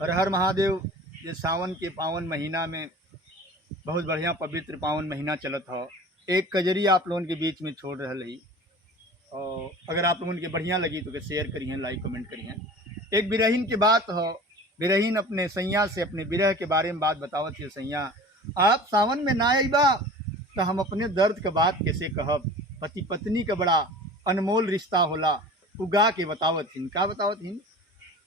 हर हर महादेव। ये सावन के पावन महीना में बहुत बढ़िया पवित्र पावन महीना चलत हो। एक कजरी आप लोगों के बीच में छोड़ रहा है, और अगर आप लोगों के बढ़िया लगी तो शेयर करिए, लाइक कमेंट करिए। एक बिरहीन की बात हो। बिरहीन अपने सैया से अपने बिरह के बारे में बात बतावत है। सैया आप सावन में ना आईबा तो हम अपने दर्द के बात कैसे कहब। पति पत्नी का बड़ा अनमोल रिश्ता होला। उगा के बतावत हिन, का बतावत हिन।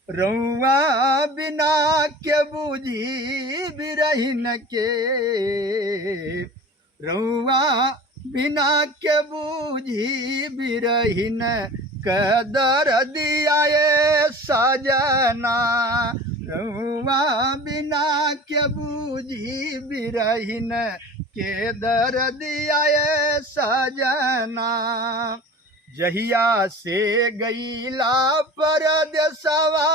रउआ बिना के बूझी बिरहिन के, रउआ बिना के बूझी बिरहिन कदर दिया ये सजना। रउआ बिना के बूझी बिरहिन के दर दिया ये सजना। जहिया से गईला परदेसवा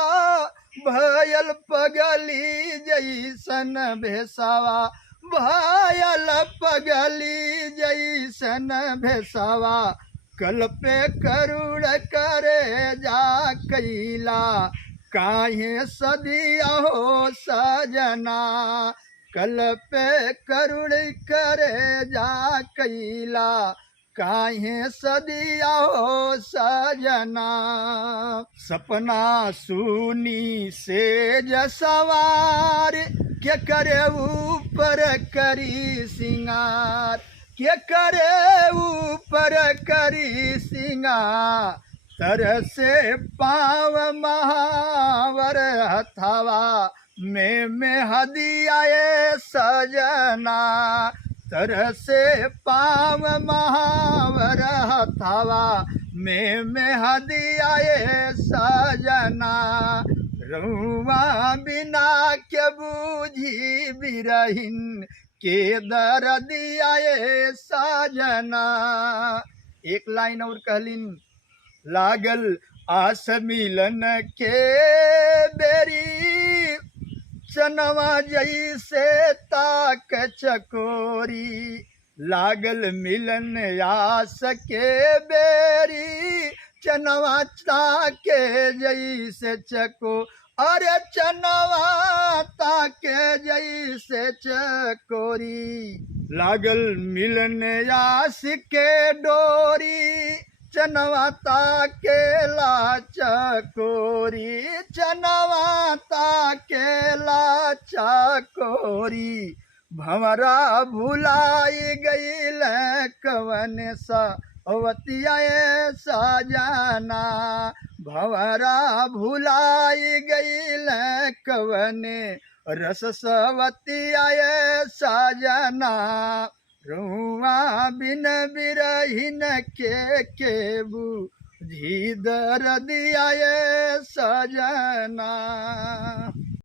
भयल पगली जैसन भेसवा। भयल पगली जैसन भेसवा। कल पे करुण करे जा कैला काहे सदिया हो सजना। कल पे करुण करे जा कैला काहे सदिया हो सजना। सपना सुनी से जसवार के करे ऊपर करी सिंगार। के करे ऊपर करी सिंगार। तरसे पाव महावर हथवा में हदिया ये सजना। तरसे पाव महावर हथवा में हदिया ये सजना। रउआ बिना के बूझी बिरहिन के दर दिया ये सजना। एक लाइन और कहलिन। लागल आस मिलन के बेरी चनवा जैसे ताक चकोरी। लागल मिलन आस के बेरी चनवा ताके जैसे चको। अरे चनवा ताके जैसे चकोरी। लागल मिलन आस के डोरी चनवा ताकेला चकोरी। चनवा ताकेला चकोरी। भंवरा भुलाई गईल कवन सा अवतिया सजना। भंवरा भुलाई गईल कवन रस सवतिया सजना। रउआ बिन बिरहिन के बूझी दर दिया ये सजना।